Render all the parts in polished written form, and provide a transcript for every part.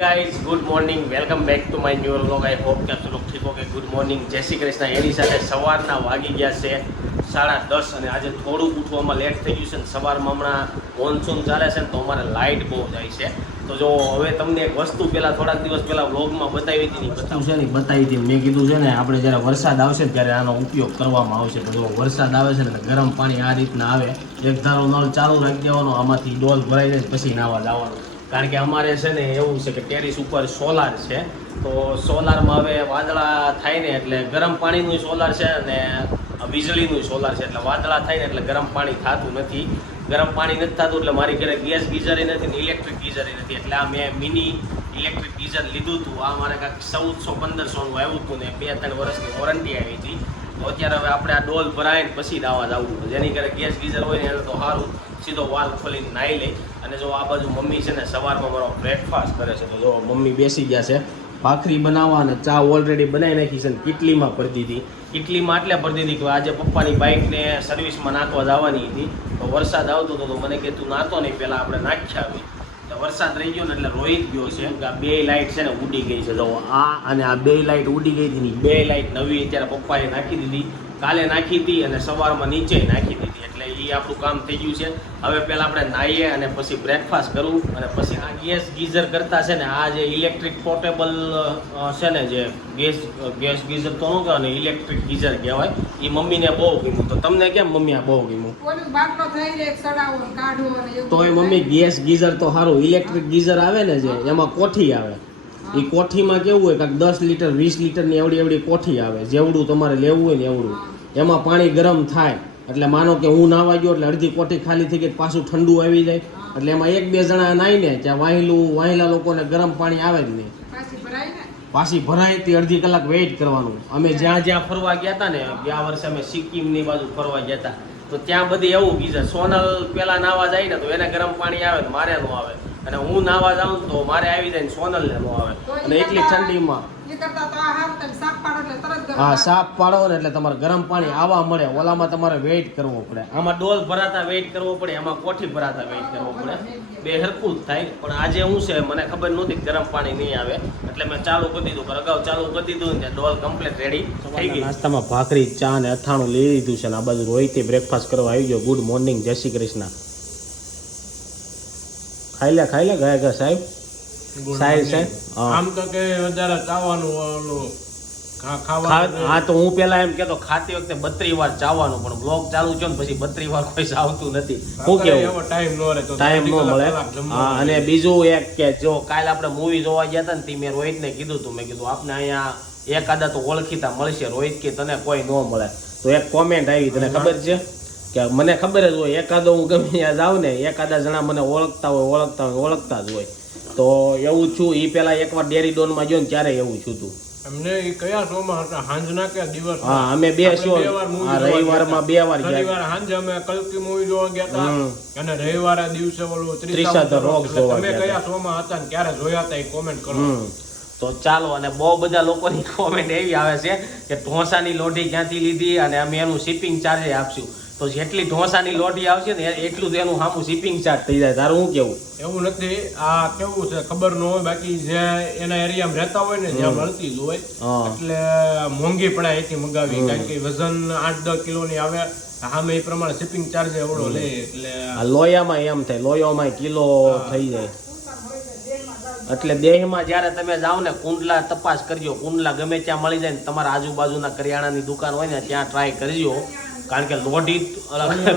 Guys good morning welcome back to my new vlog. I hope कि आप सब लोग ठीक हो गए। गुड मॉर्निंग, जय श्री कृष्ण। એની સાથે સવારના વાગી ગયા છે 10:30 અને આજે થોડું ઉઠવામાં લેટ થઈ ગયું છે ને સવારમાં હમણાં મોન્સૂન ચાલે છે ને તો અમારે લાઇટ બહુ જાય છે। તો જો હવે તમને એક વસ્તુ પહેલાં થોડાક દિવસ પહેલાં વ્લોગમાં બતાવી હતી બતાવી હતી મેં કીધું છે ને આપણે જ્યારે વરસાદ આવશે ત્યારે આનો ઉપયોગ કરવામાં આવશે। તો જો વરસાદ આવે છે ને ગરમ પાણી આ રીતના આવે, એક ધારો નળ ચાલુ રાખી દેવાનો, આમાંથી ડોલ ભરાઈ જાય પછી નાવા જવાનું। કારણ કે અમારે છે ને એવું છે કે ટેરિસ ઉપર સોલાર છે, તો સોલારમાં હવે વાદળા થાય ને એટલે ગરમ પાણીનું સોલાર છે અને વીજળીનું સોલાર છે, એટલે વાદળા થાય ને એટલે ગરમ પાણી થતું નથી। ગરમ પાણી નથી થતું એટલે મારી ઘરે ગેસ ગીઝરે નથી ને ઇલેક્ટ્રિક ગીઝરે નથી, એટલે આ મેં મિની ઇલેક્ટ્રિક ગીઝર લીધું હતું। આ મારે કાંઈક 1400-1500નું આવ્યું હતું ને 2-3 વર્ષની વોરંટી આવી હતી। તો અત્યારે હવે આપણે આ ડોલ ભરાઈને પછી દાવા જવું પડે। જેની ઘરે ગેસ ગીઝર હોય ને એને તો સારું, સીધો વાલ ખોલીને નાહી લે। અને જો આ બાજુ મમ્મી છે ને સવારમાં મારો બ્રેકફાસ્ટ કરે છે, તો જો મમ્મી બેસી ગયા છે ભાખરી બનાવવા અને ચા ઓલરેડી બનાવી નાખી છે ને કિટલીમાં ભરી દીધી। કિટલીમાં એટલે ભરી દીધી કે આજે પપ્પાની બાઇકને સર્વિસમાં નાખવા જવાની હતી, તો વરસાદ આવતો હતો તો મને કે તું નાતો નહીં, પહેલાં આપણે નાખ્યા આવી। તો વરસાદ રહી ગયો ને એટલે રોહિત ગયો છે કે આ 2 લાઇટ છે ને ઉડી ગઈ છે। જો આ અને આ 2 લાઇટ ઉડી ગઈ હતી ને 2 લાઇટ નવી અત્યારે પપ્પાએ નાખી દીધી, કાલે નાખી હતી અને સવારમાં નીચે નાખી દીધી, એટલે એ આપણું કામ થઈ ગયું છે। હવે પહેલાં આપણે નાહીએ અને પછી બ્રેકફાસ્ટ કરવું અને પછી આ ગેસ ગીઝર કરતાં છે ને આ જે ઇલેક્ટ્રિક પોર્ટેબલ છે ને જે ગેસ ગીઝર તો ન કહેવાય ને ઇલેક્ટ્રિક ગીઝર કહેવાય, એ મમ્મીને બહુ ગમ્યું। તો તમને કેમ મમ્મી આ બહુ ગમ્યું? તો એ મમ્મી ગેસ ગીઝર તો સારું, ઇલેક્ટ્રિક ગીઝર આવે ને જે એમાં કોઠી આવે, એ કોઠીમાં કેવું હોય કાંઈક 10 લીટર 20 લીટરની એવડી કોઠી આવે, જેવડું તમારે લેવું હોય ને એવડું, એમાં પાણી ગરમ થાય એટલે માનો કે હું નાવા ગયો એટલે અડધી કોઠી ખાલી થઈ ગઈ, પાછું ઠંડુ આવી જાય, એટલે એમાં 1-2 જણા નાહીને ત્યાં વાહિલા લોકોને ગરમ પાણી આવે જ નહીં, પાછી ભરાય તે અડધી કલાક વેઇટ કરવાનું। અમે જ્યાં ફરવા ગયા હતા ને ગયા વર્ષે અમે સિક્કિમની બાજુ ફરવા ગયા હતા, તો ત્યાં બધી એવું ગીઝર સોનલ પહેલાં નાવા જાય ને તો એને ગરમ પાણી આવે ને મારે ન આવે, અને હું નાવા જાઉં તો મારે આવી જાય ને સોનલને ન આવે, અને એટલી ઠંડીમાં હા સાફ પાડો ને એટલે તમારે ગરમ પાણી આવવા મળે, ઓલામાં તમારે વેઇટ કરવો પડે, આમાં ડોલ ભરાતા વેઇટ કરવો પડે, એમાં કોઠી ભરાતા વેઇટ કરવો પડે, બે હરખું જ થાય। પણ આજે શું છે મને ખબર નહોતી ગરમ પાણી નહીં આવે એટલે મેં ચાલુ કરી દીધું, પણ અગાઉ ચાલુ કરી દીધું ને ડોલ કમ્પ્લીટ રેડી થઈ ગઈ। નાસ્તામાં ભાખરી ચા ને અથાણું લઈ લીધું છે ને આ બાજુ રોહિતે બ્રેકફાસ્ટ કરવા આવી ગયો। ગુડ મોર્નિંગ, જય શ્રી કૃષ્ણ। ખાઈ લે ગયા સાહેબ આમ તો કે વધારે ચાવવાનું હા તો હું પેલા એમ કેતો ખાતી વખતે 32 વાર ચાવવાનું, પણ બ્લોગ ચાલુ થયો ને પછી 32 વાર કોઈ ચાવતું નથી, શું કેવું ટાઈમ ન મળે। હા અને બીજું એક કે જો કાલે આપણે મૂવી જોવા ગયા હતા ને તે મેં રોહિતને કીધું હતું, મેં કીધું આપણે અહીંયા એકાદા તો ઓળખીતા મળશે। રોહિત કે તને કોઈ ન મળે, તો એક કોમેન્ટ આવી, તને ખબર છે કે મને ખબર જ હોય એકાદો હું ગમે ત્યાં જાઉં ને એકાદા જણા મને ઓળખતા જ હોય, તો એવું છું। એ પેલા એકવાર ડેરી ડોનમાં ગયો ને ત્યારે એવું છું તું અમને એ કયા શોમાં હતા, હાંજના કે દિવસ? હા અમે 2 શો રવિવારમાં 2 વાર ગયા, રવિવાર હાંજે અમે કલ્કી મૂવી જોવા ગયા હતા અને રવિવારે દિવસે ઓલું ત્રિષા ધ રોક જોવા તમે કયા શોમાં હતા ને ક્યારે જોયા હતા એ કોમેન્ટ કરો। તો ચાલો, અને બહુ બધા લોકોની કોમેન્ટ એવી આવે છે કે ઢોસાની લોઢી ક્યાંથી લીધી અને અમે એનું શિપિંગ ચાર્જ આપશું, તો જેટલી ઢોસાની લોઢી આવશે ને એટલું જ એનું સામું શિપિંગ ચાર્જ થઈ જાય। તારું શું કેવું? એવું નથી, આ કેવું છે ખબર ન હોય, બાકી જે એના એરિયામાં રહેતા હોય ને જ્યાં મળતી જ હોય એટલે મોંઘી પડે એથી મગાવી, કારણ કે વજન 8-10 કિલોની આવે, સામે એ પ્રમાણે શિપિંગ ચાર્જ એવડો લે, એટલે લોયામાં એમ થાય, લોયામાં કિલો થઈ જાય, એટલે દેહમાં જ્યારે તમે જાઓ ને કુંડલા તપાસ કરજો, કુંડલા ગમે ત્યાં મળી જાય ને તમારા આજુબાજુના કરિયાણાની દુકાન હોય ને ત્યાં ટ્રાય કરજો, કારણ કે લોઢી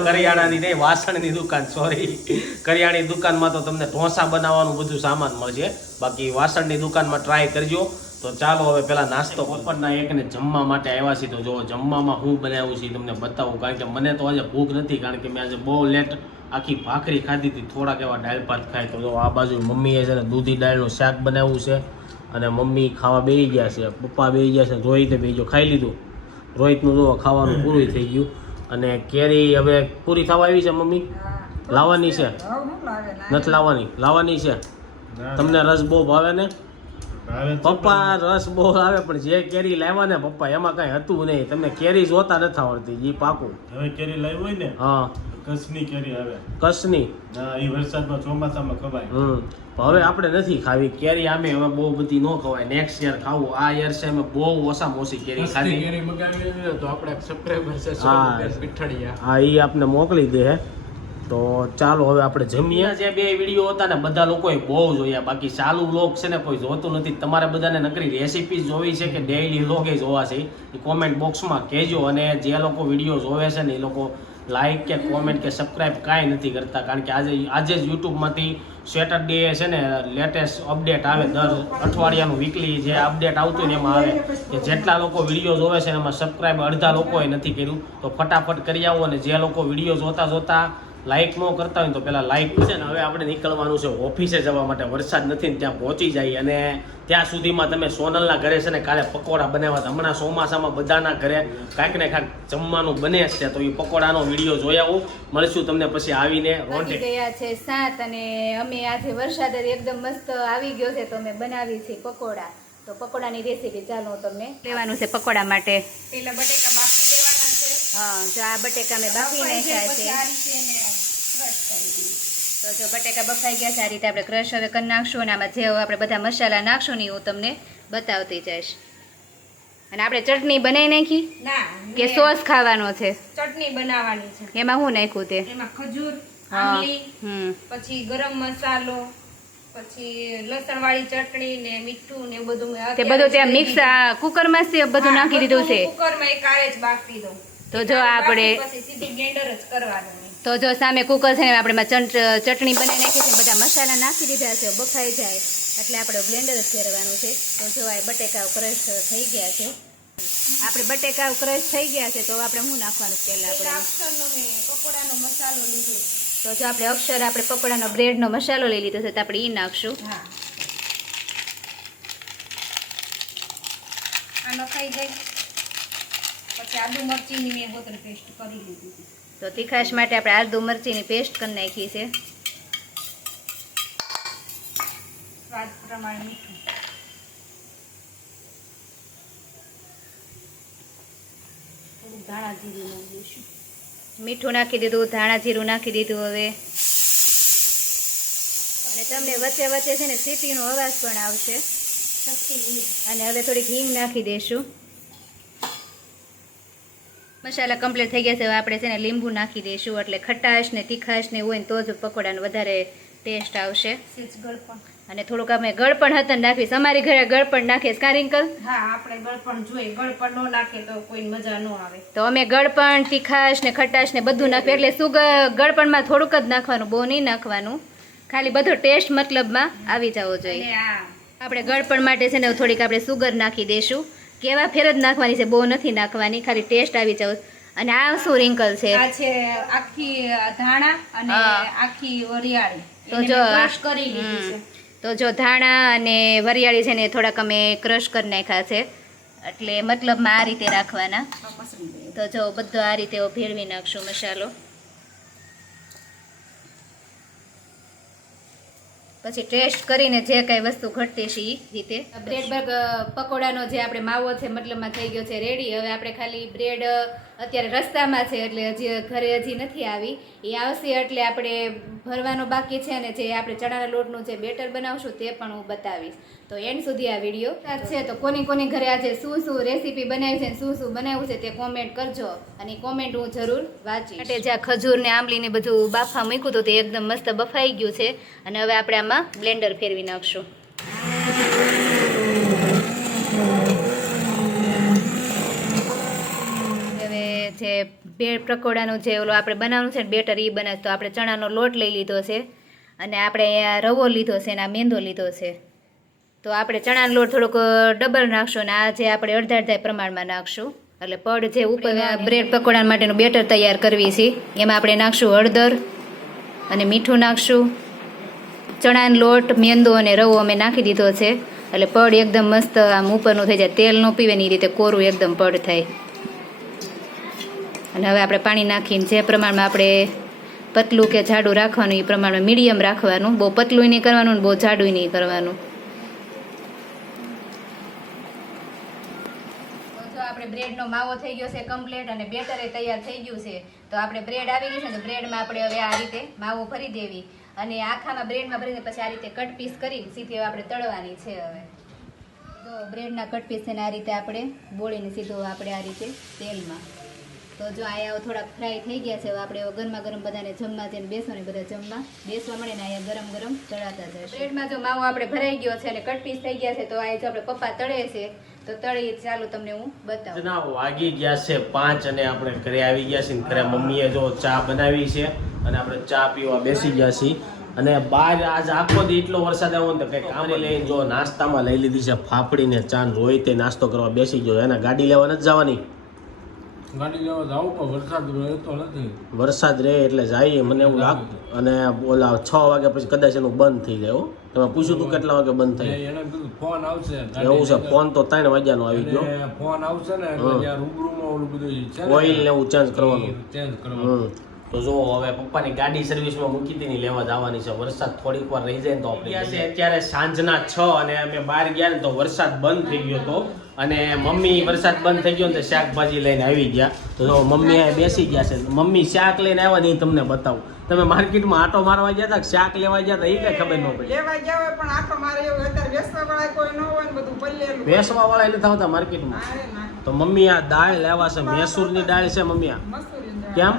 કરિયાણાની નહીં વાસણની દુકાન, સોરી કરિયાણાની દુકાનમાં તો તમને ઢોસા બનાવવાનું બધું સામાન મળશે, બાકી વાસણની દુકાનમાં ટ્રાય કરજો। તો ચાલો હવે પેલા નાસ્તો બપોરના એકને જમવા માટે આવ્યા છીએ, તો જો જમવામાં હું બનાવ્યું છે તમને બતાવું, કારણ કે મને તો આજે ભૂખ નથી, કારણ કે મેં આજે બહુ લેટ આખી ભાખરી ખાધી હતી, થોડાક એવા દાળ ભાત ખાય। તો જો આ બાજુ મમ્મીએ છે ને દૂધી દાળનું શાક બનાવ્યું છે અને મમ્મી ખાવા બેસી ગયા છે, પપ્પા બેસી ગયા છે, રોહિતે બેસી ગયો, ખાઈ લીધું, રોહિતનું જો ખાવાનું પૂરું થઈ ગયું, અને કેરી હવે પૂરી થવા આવી છે। મમ્મી લાવવાની છે? નથી લાવવાની છે? તમને રસ બહુ ભાવે ને? ભાવે તો પપ્પા રસ બહુ આવે પણ જે કેરી લાવ્યા ને પપ્પા એમાં કઈ હતું નહીં. તમને કેરી જોતા નથી આવડતી ઈ પાકું. હવે કેરી લાવી હોય ને હા કચ્છની કેરી આવે. કસની. હા એ વરસાદમાં ચોમાસામાં ખવાય. હવે આપણે નથી ખાવી કેરી. આમે હવે બહુ બધી ન ખવાય. નેક્સ્ટ યર ખાવું. આ યર છે અમે બહુ ઓછામાં ઓછી કેરી ખાધી. કેરી મગાવી ને તો આપણે સબસ્ક્રાઇબર છે હા. પીઠડિયા. હા ઈ આપને મોકલી દે હે. તો ચાલો હવે આપણે જમીએ. જે બે વિડીયો હતા ને બધા લોકોએ બહુ જોયા. બાકી ચાલુ વ્લોગ છે ને કોઈ જોતું નથી. તમારે બધાને નકરી રેસીપી જોવી છે કે ડેઈલી વ્લોગ એ જોવા છે એ કોમેન્ટ બોક્સમાં કહેજો. અને જે લોકો વિડીયો જોવે છે ને એ લોકો લાઈક કે કોમેન્ટ કે સબસ્ક્રાઇબ કાંઈ નથી કરતા. કારણ કે આજે જ યુટ્યુબમાંથી સેટરડે છે ને લેટેસ્ટ અપડેટ આવે. દર અઠવાડિયાનું વીકલી જે અપડેટ આવતું ને એમાં આવે કે જેટલા લોકો વિડીયો જોવે છે ને એમાં સબસ્ક્રાઇબ અડધા લોકોએ નથી કર્યું. તો ફટાફટ કરી આવો. અને જે લોકો વિડીયો જોતા લાઈક ન કરતા હોય તો પેલા લાઈક છે ને. હવે આપણે નીકળવાનું છે ઓફિસે જવા માટે. વરસાદ નથી ને ત્યાં પહોંચી જાય. અને ત્યાં સુધીમાં તમે સોનલના ઘરે છે ને કાલે પકોડા બનાવ્યા. હમણાં ચોમાસામાં બધાના ઘરે કાંઈક ને કાંઈક જમવાનું બને જ છે. તો એ પકોડાનો વિડીયો જોઈ આવું. મળશું તમને પછી આવીને. વાગી ગયા છે 7 અને અમે આજે વરસાદ એકદમ મસ્ત આવી ગયો છે તો અમે બનાવી છે પકોડા. તો પકોડાની રેસીપી ચાલો હું તમને લેવાનું છે પકોડા માટે. પેલા બટેકા બાફી દેવાના છે. હા જો આ બટેકા મેં બાફી નાખ્યા પછી છે. આ રીતે એને crush કરી દીધું. તો જો બટેકા બફાઈ ગયા છે આ રીતે આપણે ક્રશ હવે કરી નાખશું. અને આમાં જે આપણે બધા મસાલા નાખશું ને હું તમને બતાવતી જઈશ. અને આપણે ચટણી બનાવી નાખી ના કે સોસ ખાવાનો છે? ચટણી બનાવવાની છે. એમાં શું નાખ્યું તે? એમાં ખજૂર, હા. આંબલી, પછી ગરમ મસાલો, પછી લસણ વાળી ચટણી ને મીઠું ને એવું બધું મેં તે અત્યારે બધું ત્યાં જ મિક્સ કુકરમાં બધું નાખી દીધું છે. કુકરમાં એક આરે જ બાફી દઉં. તો જો આપણે પછી સીધું બ્લેન્ડર જ કરવાનું. તો જો સામે કુકર છે ને આપણે ચટણી બનાવી નાખી છે. બધા મસાલા નાખી દીધા છે. બફાઈ જાય એટલે આપણે બ્લેન્ડર જ ફેરવાનું છે. તો જો આ બટેકા ક્રશ થઈ ગયા છે. આપણે બટેકા ક્રશ થઈ ગયા છે તો આપણે શું નાખવાનું પહેલા આપણે? અક્ષરનો મેં પકોડાનો મસાલો લીધો છે. તો જો આપણે પકોડાનો બ્રેડનો મસાલો લઈ લીધો છે તો આપણે એ નાખશું. હા આ નખાઈ જાય પછી આદુ મરચીની મેં બોતલ પેસ્ટ કરી લીધી હતી. તો તીખાશ માટે આપણે આદુ મરચીની પેસ્ટ કરી નાખી છે. સ્વાદ પ્રમાણે મીઠું. થોડુંક ધાણા જીરું નાખી દઈશું. મીઠું નાખી દીધું, ધાણા જીરું નાખી દીધું. હવે અને તમને વચ્ચે વચ્ચે છે ને સીટીનો અવાજ પણ આવશે. અને હવે થોડીક હિંગ નાખી દઈશું. મસાલા કમ્પ્લીટ થઈ ગયા છે. હવે આપણે છે ને લીંબુ નાખી દઈશું એટલે ખટાશ ને તીખાશ ને હોય ને તો જ પકોડાનો વધારે ટેસ્ટ આવશે. સેજ ગળપણ. અને થોડુંક અમે ગળપણ હતા નાખીશ. અમારી ઘરે ગળપણ નાખીશ કા રિંકલ? હા આપણે ગળપણ જોઈએ. ગળપણ ન નાખે તો કોઈ મજા ન આવે. તો અમે ગળપણ તીખાશ ને ખટાશ ને બધું નાખ્યું. એટલે સુગર ગળપણમાં થોડુંક જ નાખવાનું, બહુ નહીં નાખવાનું. ખાલી બધો ટેસ્ટ મતલબમાં આવી જવો જોઈએ. અને આ આપણે ગળપણ માટે છે ને થોડીક આપણે સુગર નાખી દઈશું. કેવા ફેર જ નાખવાની છે, બહુ નથી નાખવાની, ખાલી ટેસ્ટ આવી જાવ. અને આ શું રિંકલ છે? આ છે આખી ધાણા અને હા. આખી વરિયાળી. તો એને જો મેં crush કરી લીધી છે. તો જો ધાણા અને વરિયાળી છે ને થોડાક અમે ક્રશ કરી નાખ્યા છે. એટલે મતલબમાં આ રીતે રાખવાના. આ મસળી દઈએ. તો જો બધો આ રીતે ભેળવી નાખશું મસાલો. પછી ટેસ્ટ કરીને જે કાંઈ વસ્તુ ઘટતી છે એ રીતે. બ્રેડ પકોડાનો જે આપણે માવો છે મતલબમાં થઈ ગયો છે રેડી. હવે આપણે ખાલી બ્રેડ અત્યારે રસ્તામાં છે એટલે હજી ઘરે હજી નથી આવી. એ આવશે એટલે આપણે ભરવાનો બાકી છે. અને જે આપણે ચણાના લોટનું જે બેટર બનાવશું તે પણ હું બતાવીશ. તો એન્ડ સુધી આ વિડીયો છે. તો કોની કોની ઘરે આજે શું શું રેસીપી બનાવી છે, શું શું બનાવ્યું છે તે કોમેન્ટ કરજો. અને કોમેન્ટ હું જરૂર વાંચીશ. એટલે જ્યાં ખજૂર ને આંબલી ને બધું બાફા મૂક્યું હતું તે એકદમ મસ્ત બફાઈ ગયું છે. અને હવે આપણે આમાં બ્લેન્ડર ફેરવી નાખશું. હવે જે બ્રેડ પકોડાનું જે ઓલો આપણે બનાવવાનું છે બેટર એ બનાવ. તો આપણે ચણાનો લોટ લઈ લીધો છે અને આપણે અહીંયા રવો લીધો છે અને આ મેંદો લીધો છે. તો આપણે ચણાનો લોટ થોડોક ડબલ નાખશું અને આ જે આપણે અડધા પ્રમાણમાં નાખશું. એટલે પડ જે ઉપર બ્રેડ પકોડા માટેનું બેટર તૈયાર કરવી છે એમાં આપણે નાખશું હળદર અને મીઠું નાખશું. ચણાનો લોટ, મેંદો અને રવો અમે નાખી દીધો છે એટલે પડ એકદમ મસ્ત આમ ઉપરનું થઈ જાય. તેલ ન પીવે ને એ રીતે કોરું એકદમ પડ થાય. અને હવે આપણે પાણી નાખીને જે પ્રમાણમાં આપણે પતલું કે જાડું રાખવાનું એ પ્રમાણમાં મીડિયમ રાખવાનું. બહુ પતલું નહીં કરવાનું ને બહુ જાડું નહીં કરવાનું. આપણે બ્રેડનો માવો થઈ ગયો છે કમ્પ્લીટ અને બેટર તૈયાર થઈ ગયું છે. તો આપણે બ્રેડ આવી ગઈ છે ને બ્રેડમાં આપણે હવે આ રીતે માવો ભરી દેવી અને આખામાં બ્રેડમાં ભરીને પછી આ રીતે કટ પીસ કરી સીધી હવે આપણે તળવાની છે. હવે તો બ્રેડના કટ પીસ છે ને આ રીતે આપણે બોળીને સીધું આપણે આ રીતે તેલમાં. તો જો અહીંયા થોડાક ફ્રાય થઈ ગયા છે. હવે આપણે ગરમા ગરમ બધાને જમવા જઈને બેસો ને બધા જમવા બેસવા મળે ને અહીંયા ગરમ ગરમ તળાતા જશે. બ્રેડમાં જો માવો આપણે ભરાઈ ગયો છે અને કટ પીસ થઈ ગયા છે. તો આ જો આપણે પપ્પા તળે છે તો તળી ચાલુ તમને હું બતાવું. ના વાગી ગયા છે 5 અને આપણે ઘરે આવી ગયા છીએ. ઘરે મમ્મીએ જો ચા બનાવી છે અને આપણે ચા પીવા બેસી ગયા છીએ. અને બહાર આજ આખો દી એટલો વરસાદ આવ્યો ને તો કંઈક કામ લઈને જો નાસ્તામાં લઈ લીધી છે ફાફડી ને ચા. રોહિતે નાસ્તો કરવા બેસી ગયો. એને ગાડી લેવા નથી જવાની. ગાડી લેવા જાવ પણ વરસાદ રહેતો નથી. વરસાદ રહે એટલે જઈએ મને એવું લાગતું. અને ઓલા 6 વાગ્યા પછી કદાચ એનું બંધ થઈ જાય. હો તમે પૂછ્યું તું કેટલા વાગે બંધ થાય? એને કીધું ફોન આવશે. એવું છે? ફોન તો 3 વાગ્યાનો આવી ગયો. ફોન આવશે ને એટલે ત્યાં રૂબરૂમાં ઓલું બધું છે ને, ઓઇલ ને એવું ચેન્જ કરવાનું. ચેન્જ કરવાનું. તો જો હવે પપ્પાની ગાડી સર્વિસમાં મૂકી હતી લેવા જવાની છે. વરસાદ થોડીક વાર રહી જાય ને તો આપણે અત્યારે સાંજના 6 અને અમે બહાર ગયા ને તો વરસાદ બંધ થઈ ગયો હતો. અને મમ્મી વરસાદ બંધ થઈ ગયો ને તો શાકભાજી લઈને આવી ગયા. તો જો મમ્મી અહીંયા બેસી ગયા છે. મમ્મી શાક લઈને આવ્યા ને એ તમને બતાવું. તમે માર્કેટમાં આટો મારવા ગયા હતા શાક લેવા ગયા હતા એ કઈ ખબર ન પડી? લેવા ગયા હોય પણ આટો મારે એવું અત્યારે વેચવા વાળા કોઈ ન હોય ને બધું પડેલું. બેસવા વાળા નથી આવતા માર્કેટમાં. અરે ના, તો મમ્મી આ દાળ લેવા છે. મૈસૂરની દાળ છે મમ્મી આ. મસૂરી કેમ?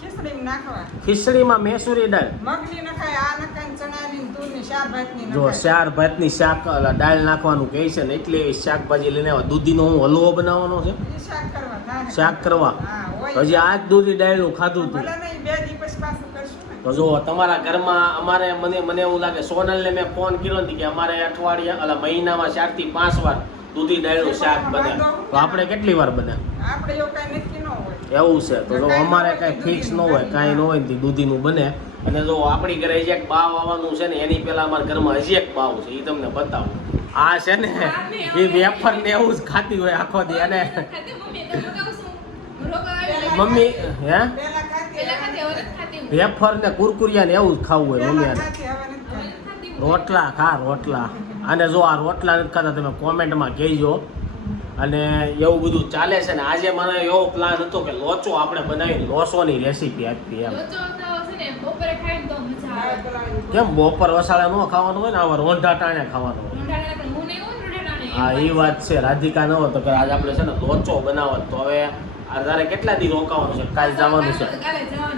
ખીચડીમાં નાખવા. ખીચડીમાં મૈસૂરી દાળ. મગની નખાય, આ નખાય, ચણાની ને તુરની શાક ભાતની જો નખાય. 4 ભાતની શાક દાળ નાખવાનું કહે છે ને એટલે એવી શાકભાજી લઈને આવ્યા. દૂધીનો હું હલવો બનાવવાનો છે. એ શાક કરવા ના. શાક કરવા હા, હોય. હજી આજ દૂધી દાળનું ખાધું હતું. ભલે નહીં, 2 દિવસ પાછું કરશું ને. તો જો તમારા ઘરમાં અમારે મને એવું લાગે સોનલને મેં ફોન કર્યો ને કે અમારે અઠવાડિયા મહિનામાં 4 થી 5 વાર દૂધી દાળનું શાક બને. તો આપણે કેટલી વાર બને? આપણે એવું કઈ નક્કી ન હોય. એવું છે. તો જો અમારે કઈ ફિક્સ ન હોય, કાંઈ ન હોય ને દૂધીનું બને. અને જો આપણી ઘરે હજી એક બાવ આવવાનું છે ને એની પહેલા અમારા ઘરમાં હજી એક બાવ છે એ તમને બતાવું. આ છે ને એ વેફર ને એવું જ ખાતી હોય આખો દી. અને મમ્મી હે વેફર ને કુરકુરિયા ને એવું જ ખાવું હોય મમ્મી. પેલા ખાતી, હવે નથી ખાતી. રોટલા ખા રોટલા. અને જો આ રોટલા નથી ખાતા તમે કોમેન્ટમાં કહેજો. અને એવું બધું ચાલે છે ને. આજે મને એવો પ્લાન હતો કે લોચો આપણે બનાવી લોચોની રેસીપી આપી એમ. કેમ બપોર વસાળે ન ખાવાનું હોય ને આવા રોંઢા ટાણે ખાવાનું હોય. હા એ વાત છે. રાધિકા ન હોય તો આજે આપણે છે ને લોચો બનાવત. તો હવે તારે કેટલા દી રોકાવાનું છે? કાલ જવાનું છે.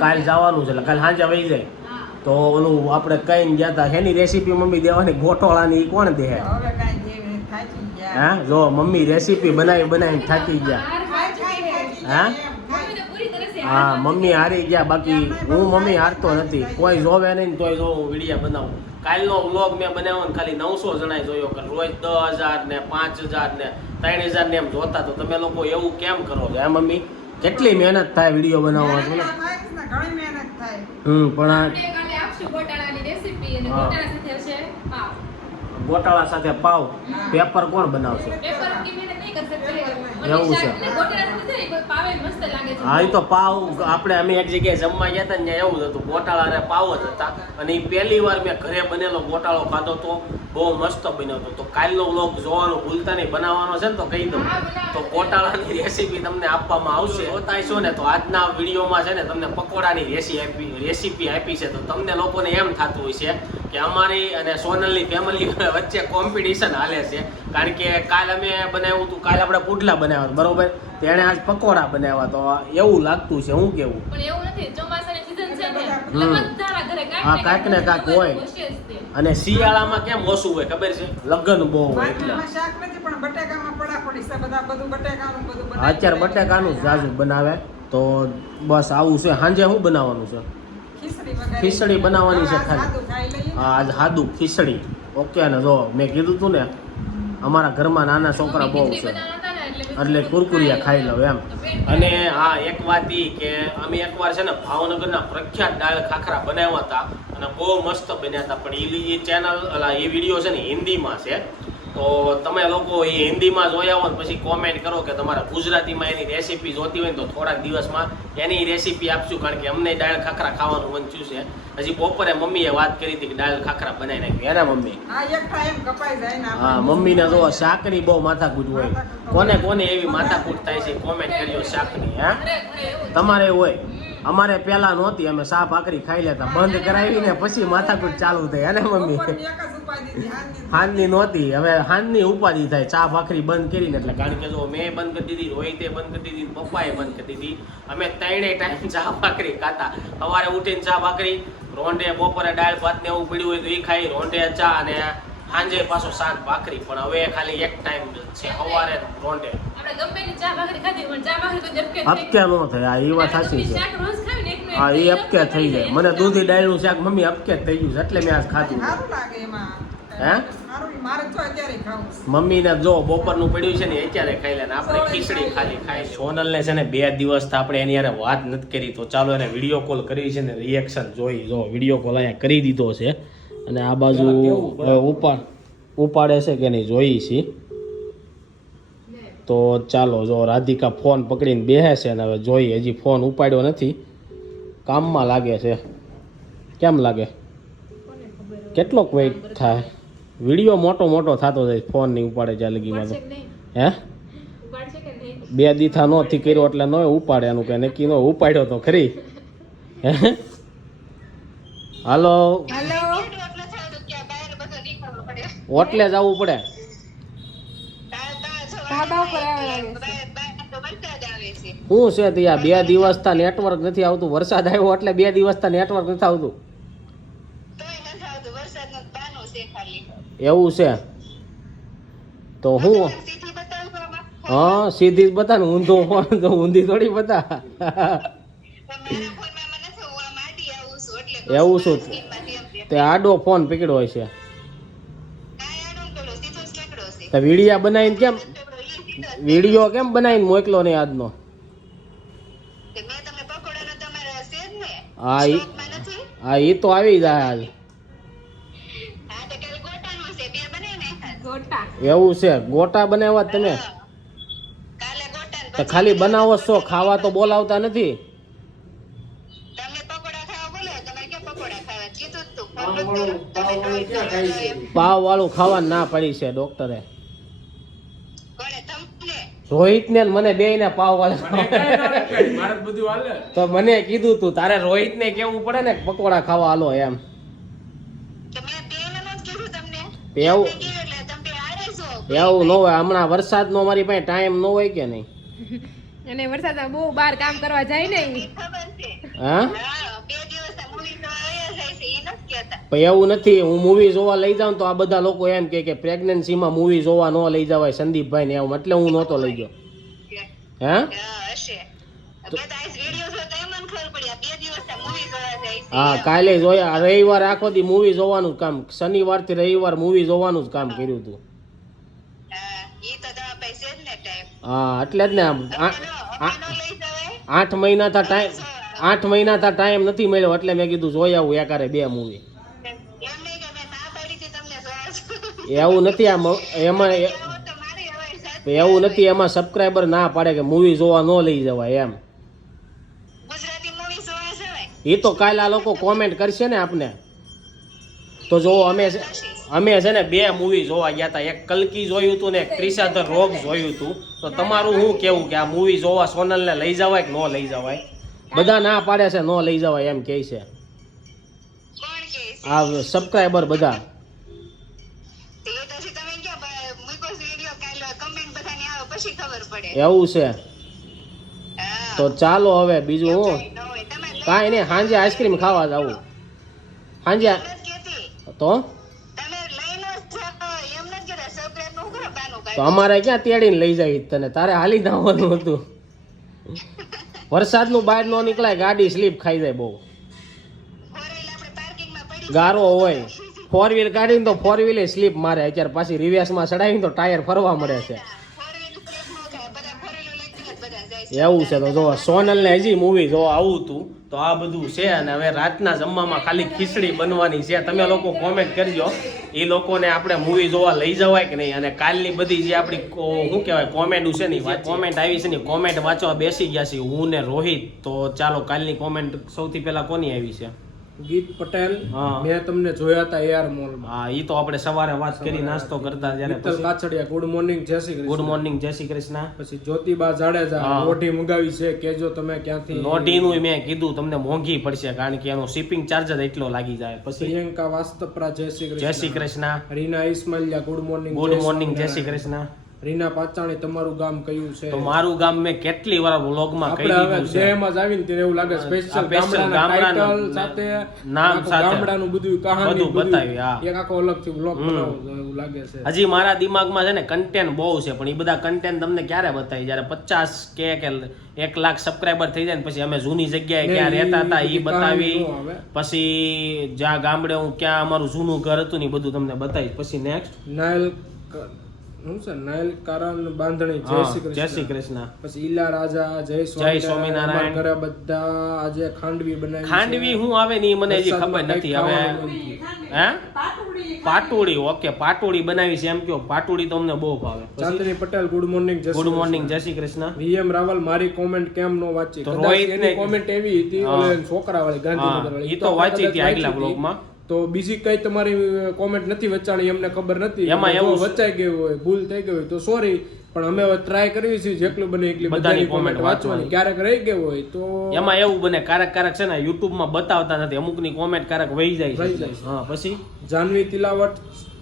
કાલ જવાનું છે એટલે કાલ સાંજે વહી જાય. તો ઓલું આપણે કઈ ગયા હતા એની રેસીપી મમ્મી દેવાની ગોટોળાની ઈ કોણ દે? હવે કાંઈ જેવી થાકી ગયા. હા જો મમ્મી રેસીપી બનાવીને થાકી ગયા. હા? હા મમ્મી હારી ગયા. બાકી હું મમ્મી હારતો નથી. કોઈ જોવે નહીં તોય જો હું વિડીયો બનાવું. કાલનો વ્લોગ મેં બનાવ્યો ને ખાલી 900 જણાએ જોયો કે રોજ 10,000 ને 5,000 ને 3,000 ને એમ જોતા. તો તમે લોકો એવું કેમ કરો છો? હે મમ્મી કેટલી મહેનત થાય વિડીયો બનાવવા? ઘણી મહેનત થાય. પણ આ ગોટાળા સાથે પાવ પેપર કોણ બનાવશે? એવું છે. હા એ તો પાવ આપણે અમે એક જગ્યાએ જમવા ગયા હતા ને ત્યાં એવું જ હતું. ગોટાળા અને પાવ જ હતા. અને એ પહેલી વાર મેં ઘરે બનેલો ગોટાળો ખાધો તો બહુ મસ્ત બન્યો હતો. તો કાલનો વ્લોગ જોવાનું ભૂલતા નહીં. બનાવવાનો છે ને તો કહી દઉં. તો ગોટાળાની રેસીપી તમને આપવામાં આવશે. જોતા છો ને તો આજના વિડીયોમાં છે ને તમને પકોડાની રેસીપી આપી છે. તો તમને લોકોને એમ થતું હોય છે કે અમારી અને સોનલની ફેમિલી વચ્ચે કોમ્પિટિશન હાલે છે. કારણ કે કાલ અમે બનાવ્યું હતું, કાલ આપણે પુડલા બનાવ્યા બરોબર, તેણે આજ પકોડા બનાવ્યા. તો એવું લાગતું છે. હું કેવું? હા કાંઈક ને કાંઈક હોય. અને શિયાળામાં કેમ ઓછું હોય ખબર છે? લગ્ન બહુ હોય એટલે. બાકીમાં શાક નથી પણ બટાકામાં પડાપડી છે. બધું બટાકાનું બધું બનાવે. અત્યારે બટાકાનું જ જાજુ બનાવે. તો બસ આવું છે. સાંજે શું બનાવવાનું છે? ખીચડી બનાવવાની છે ખાલી. હા આજ સાદું ખીચડી. ઓકે. ને જો મેં કીધું તું ને અમારા ઘરમાં નાના છોકરા બહુ છે એટલે કુરકુરિયા ખાઈ લો એમ. અને હા એક વાત ઈ કે અમે એકવાર છે ને ભાવનગરના પ્રખ્યાત દાળ ખાખરા બનાવ્યા હતા અને બહુ મસ્ત બન્યા હતા. પણ એ ચેનલ એ વિડીયો છે ને હિન્દીમાં છે. તો તમે લોકો એ હિન્દીમાં જોયા હોય ને પછી કોમેન્ટ કરો કે તમારા ગુજરાતીમાં એની રેસીપી જોતી હોય ને તો થોડાક દિવસમાં એની રેસીપી આપશું, કારણ કે અમને દાળ ખાખરા ખાવાનું મન થયું છે. હજી બપોરે મમ્મીએ વાત કરી હતી કે દાળ ખાખરા બનાવી નાખ્યું એના મમ્મી. આ એક ટાઈમ કપાઈ જાય ને હા, મમ્મીને જો શાકની બહુ માથાકૂટ હોય. કોને કોને એવી માથાકૂટ થાય છે કોમેન્ટ કરજો શાકની. હા, તમારે હોય. અમારે પેલા નહોતી, અમે શા ભાખરી ખાઈ લેતા, બંધ કરાવીને પછી માથાકૂટ ચાલુ થઈ. અને મમ્મી બપોરની એક જ ઉપાધિ હતી, હાંજની હાંજની નહોતી, હવે હાંજની ઉપાધિ થાય ચા ભાખરી બંધ કરીને. એટલે કારણ કે જો મેં બંધ કરી દીધી, રોહિતે બંધ કરી દીધી, પપ્પાએ બંધ કરી દીધી. અમે ત્રણેય ટાઈમ ચા ભાખરી ખાતા. સવારે ઉઠીને ચા ભાખરી, રોંઢે બપોરે દાળ ભાત ને એવું પડ્યું હોય તો એ ખાઈ, રોંઢે ચા, અને સાંજે પાછો શાક ભાખરી. પણ હવે ખાલી એક ટાઈમ છે, સવારે રોંઢે. અપકે નો થાય, આ એ વાત સાચી છે. હા, એ અપકે થઈ જાય. મને દૂધી દાળનું શાક મમ્મી અપકે જ થઈ ગયું છે, એટલે મેં આજ ખાધું. સારું લાગે એમાં. હે, સારું, મારે જો અત્યારે ખાવું. મમ્મીને જો બપોરનું પડ્યું છે ને અત્યારે ખાઈ લે, ને આપણે ખીચડી ખાલી ખાઈ લે. સોનલને છે ને 2 દિવસથી આપણે એની યારે વાત નથી કરી, તો ચાલો એને વિડીયો કોલ કરી છે ને રિએક્શન જોઈ. જો વિડીયો કોલ અહીંયા કરી દીધો છે, અને આ બાજુ ઉપાડે છે કે નહીં જોઈ છે. તો ચાલો, જો રાધિકા ફોન પકડીને બેસે છે ને હવે જોઈએ. હજી ફોન ઉપાડ્યો નથી, કામમાં લાગે છે. કેમ લાગે? કેટલોક વેઇટ થાય? વિડીયો મોટો થતો જાય, ફોન નહીં ઉપાડે જ્યાં લગીમાં. તો હે 2 દીથા નોથી કર્યો એટલે ન ઉપાડે, એનું કે નક્કી ન ઉપાડ્યો તો ખરી. હાલો, ઓટલે જવું પડે. શું છે ત્યાં 2 દિવસથી નેટવર્ક નથી આવતું? વરસાદ આવ્યો એટલે 2 દિવસથી નેટવર્ક નથી આવતું. એવું છે તો હું હા સીધી જ બતા ને, ઊંધો ફોન તો ઊંધી થોડી બતા. એવું શું? તે આડો ફોન પકડ્યો હોય છે. તો વિડીયો બનાવીને કેમ મોકલો નહીં આજનો? હા, એ તો આવી જાય આજ. એવું છે? ગોટા બનાવ્યા તમે તો ખાલી બનાવો છો, ખાવા તો બોલાવતા નથી. પાવ વાળું ખાવા ના પડી છે ડોક્ટરે. રોહિત ને મને બે ને પાવ વાળા તો મને કીધું તું તારે રોહિત ને કેવું પડે ને પકોડા ખાવા હાલો એમ. એવું ન હોય, હમણાં વરસાદ નો અમારી પાસે ટાઈમ ન હોય કે નહીં. અને વરસાદમાં બહુ બહાર કામ કરવા જાય ને. હા, એવું નથી. હું મૂવી જોવા લઈ જાઉં તો આ બધા લોકો એમ કે પ્રેગ્નન્સીમાં મૂવી જોવા ન લઈ જવાય સંદીપભાઈ ને, એવું એટલે હું નહોતો લઈ ગયો. હે, હા, કાલે જોયા. રવિવાર આખો દી મૂવી જોવાનું કામ, શનિવાર થી રવિવાર મૂવી જોવાનું જ કામ કર્યું હતું. હા, એટલે જ ને 8 મહિના ટાઈમ નથી મળ્યો, એટલે મેં કીધું જોઈ આવું એકારે 2 મૂવી. એવું નથી, એવું નથી, એમાં સબસ્ક્રાઈબર ના પાડે કે મૂવી જોવા ન લઈ જવાય એમ. એ તો કાલે આ લોકો કોમેન્ટ કરશે ને આપને. તો જો અમે છે ને 2 મૂવી જોવા ગયા હતા. એક કલ્કી જોયું હતું ને એક ત્રિષા ધ રોગ જોયું હતું. તો તમારું શું કેવું કે આ મૂવી જોવા સોનલને લઈ જવાય કે ન લઈ જવાય? બધા ના પાડે છે ન લઈ જવાય એમ કહે છે આ સબસ્ક્રાઈબર બધા. એવું છે તો ચાલો હવે બીજું હું કાંઈ નહીં, સાંજે આઈસ્ક્રીમ ખાવા જવું. સાંજે તો અમારે ક્યાં તેડીને લઈ જાય તને? તારે હાલી જવાનું હતું. વરસાદનું બહાર ન નીકળાય, ગાડી સ્લીપ ખાઈ જાય બહુ. ગારો હોય 4 વ્હીલ કાઢીને તો 4 વ્હીલ સ્લીપ મારે. અત્યારે પાછી રિવેસમાં ચડાવીને તો ટાયર ફરવા મળે છે. એવું છે તો જો સોનલને હજી મૂવી જોવા આવું હતું તો આ બધું છે અને હવે રાતના જમવામાં ખાલી ખીચડી બનવાની છે. તમે લોકો કોમેન્ટ કરજો એ લોકોને આપણે મૂવી જોવા લઈ જવાય કે નહીં, અને કાલની બધી જે આપણી શું કહેવાય કોમેન્ટ છે ને કોમેન્ટ આવી છે ને કોમેન્ટ વાંચવા બેસી ગયા છે હું ને રોહિત. તો ચાલો કાલની કોમેન્ટ સૌથી પહેલા કોની આવી છે? ગીત પટેલ, હા. મેં તમને જોયા હતા એઆર મોલમાં. હા એ તો આપણે સવારે વાત કરી નાસ્તો કરતા ત્યારે. મિત્તલ કાછડિયા, ગુડ મોર્નિંગ, જય શ્રી કૃષ્ણ. ગુડ મોર્નિંગ, જય શ્રી કૃષ્ણ. પછી જ્યોતિબા જાડેજા, હા. લોઢી મંગાવી છે, કેજો તમે ક્યાંથી. લોઢીનું મેં કીધું તમને મોંઘી પડશે કારણ કે એનો શિપિંગ ચાર્જ જ એટલો લાગી જાય. પછી પ્રિયંકા વાસ્તપરા, જય શ્રી કૃષ્ણ. જય Shri Krishna. Reena Ismailia, good morning. Good morning, જય શ્રી કૃષ્ણ. રીના પાચાણી, તમારું ગામ કયું છે? તો મારું ગામ મેં કેટલી વાર વ્લોગમાં કહી આપણે હવે દીધું છે. ડેમાં જ આવીને ત્યારે એવું લાગે સ્પેશિયલ special ગામડાના ગામડાનું title સાથે નામ આખું સાથે ગામડાનું બધું કહાની બધું બધું બતાવ્યું, હા. એક આખો અલગથી બ્લોગ બનાવો એવું લાગે છે. હજી મારા દિમાગમાં છે ને કન્ટેન્ટ બહુ છે, પણ એ બધા કન્ટેન્ટ તમને ક્યારે બતાવી જ્યારે 50 કે 1 લાખ સબસ્ક્રાઇબર થઈ જાય ને પછી અમે જૂની જગ્યાએ ક્યાં રહેતા હતા એ બતાવી, પછી જ્યાં ગામડે હું ક્યાં અમારું જૂનું ઘર હતું ને એ બધું તમને બતાવી. પછી નેક્સ્ટ નાયલ શું છે? નાયલ કારણ બાંધણી, જય શ્રી જય શ્રી કૃષ્ણ. કૃષ્ણ. પછી ઈલા રાજા, જય સ્વામિનારાયણ. અમારા ઘરે બધા આજે ખાંડવી બનાવી છે. ખાંડવી હું આવે ને એ મને હજી ખબર નથી. હવે હે પાટોડી, ઓકે પાટોડી બનાવી છે એમ કયો. પાટોડી તો અમને બહુ ભાવે. Chandni Patel, good morning, good morning, જય શ્રી કૃષ્ણ. વીએમ રાવલ, મારી કોમેન્ટ કેમ નો વાંચી? તો કદાચ રોહિતને- એની કોમેન્ટ એવી હતી ઓલે છોકરા વાળી, ગાંધીનગર વાળી. એ તો વાંચી હતી કદાચ આગલા વાંચી હતી. બ્લોગમાં. તો બીજી કઈ તમારી કોમેન્ટ નથી વચાણી, અમને ખબર નથી. એમાં જો એવું- વચાઈ ગયું હોય, ભૂલ થઈ ગઈ હોય તો સોરી, પણ અમે હવે ટ્રાય કરવી છે જેટલું બને એટલી બધાની કોમેન્ટ વાંચવાની. ક્યારેક રહી ગયું હોય તો એમાં એવું બને ક્યારેક છે ને યુટ્યુબ માં બતાવતા નથી, અમુકની કોમેન્ટ ક્યારેક વહી જાય વહી છે. જાય છે. હા પછી જાનવી તિલાવટ,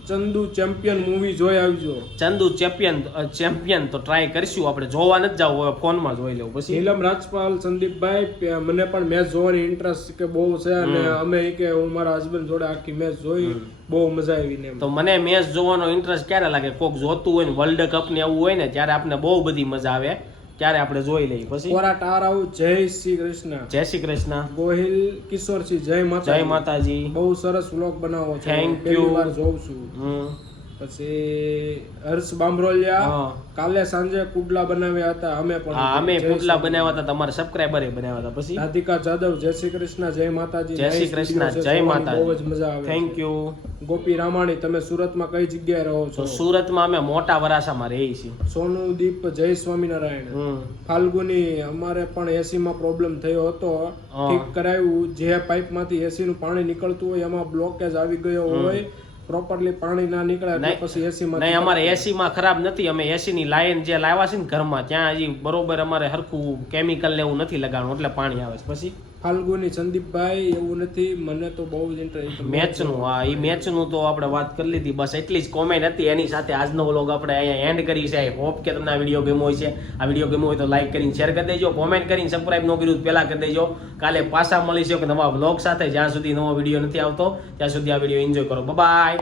ચંદુ ચેમ્પિયન મૂવી જોઈ આવજો. ચંદુ ચેમ્પિયન તો ટ્રાય કરીશું આપણે. જોવા નથી જવું, હવે ફોનમાં જોઈ લેવું. પછી નીલમ રાજપાલ, સંદીપભાઈ, મને પણ મેચ જોવાની ઇન્ટરેસ્ટ કે બહુ છે અને અમે કે હું મારા હસબન્ડ જોડે આખી મેચ જોઈ, બહુ મજા આવી ને એમ. તો મને મેચ જોવાનો ઇન્ટરેસ્ટ ક્યારે લાગે? કોક જોતું હોય ને વર્લ્ડ કપ ને એવું હોય ને ત્યારે આપણે બહુ બધી મજા આવે, ત્યારે આપણે જોઈ લઈએ. પછી કોરા ટારાવ, જય શ્રી કૃષ્ણ. જય શ્રી કૃષ્ણ. ગોહિલ કિશોરસિંહ, જય માતા. જય માતાજી. બહુ સરસ વ્લોગ બનાવો છો, Thank પહેલી you. વાર જોઉં છું. હમ. પછી હર્ષ બામરોલિયા, હા. કાલે સાંજે કુડલા બનાવ્યા હતા અમે પણ. હા અમે જય પુતલા શ્રી બનાવ્યા હતા, તમારા સબસ્ક્રાઇબરે બનાવ્યા હતા. પછી રાધિકા જાદવ, જય શ્રી કૃષ્ણ, જય માતાજી. જય શ્રી Nice કૃષ્ણ, video છે, જય જોવાની માતાજી. બહુ જ મજા આવે. Thank you. ગોપી રામાણી, તમે સુરતમાં કઈ જગ્યાએ રહો તો છો? સુરતમાં અમે મોટા વરાસામાં રહીએ છીએ. સોનુ દીપ, જય સ્વામિનારાયણ. હમ. ફાલ્ગુની, અમારે પણ એસી માં પ્રોબ્લેમ થયો હતો, ઠીક કરાવ્યું. જે પાઇપ માંથી એસી નું પાણી નીકળતું હોય એમાં બ્લોકેજ આવી ગયો હોય, પ્રોપરલી પાણી ના નીકળે એટલે નહીં. પછી એસી માં નહીં અમારે એસી માં ખરાબ નથી. અમે એસી ની લાઈન જે લાવ્યા છે ને ઘરમાં ત્યાં હજી બરોબર અમારે હરખું કેમિકલ ને એવું નથી લગાડવું એટલે પાણી આવે છે. પછી ફાલ્ગુની, સંદીપભાઈ, એવું નથી, મને તો બહુ જ ઇન્ટરેસ્ટ. મેચનું, હા એ મેચનું તો આપણે વાત કરી લીધી. બસ એટલી જ કોમેન્ટ હતી. એની સાથે આજનો વ્લોગ આપણે અહીંયા એન્ડ કરી છે. આઈ હોપ કે તમને આ વિડીયો ગમ્યો હોય છે. આ વિડીયો ગમ્યો હોય તો લાઈક કરીને શેર કરી દેજો, કોમેન્ટ કરીને સબસ્ક્રાઇબ ન કર્યું પહેલા કરી દેજો. કાલે પાછા મળીશું એક નવા વ્લોગ સાથે. જ્યાં સુધી નવો વિડીયો નથી આવતો ત્યાં સુધી આ વિડીયો એન્જોય કરો. બાય.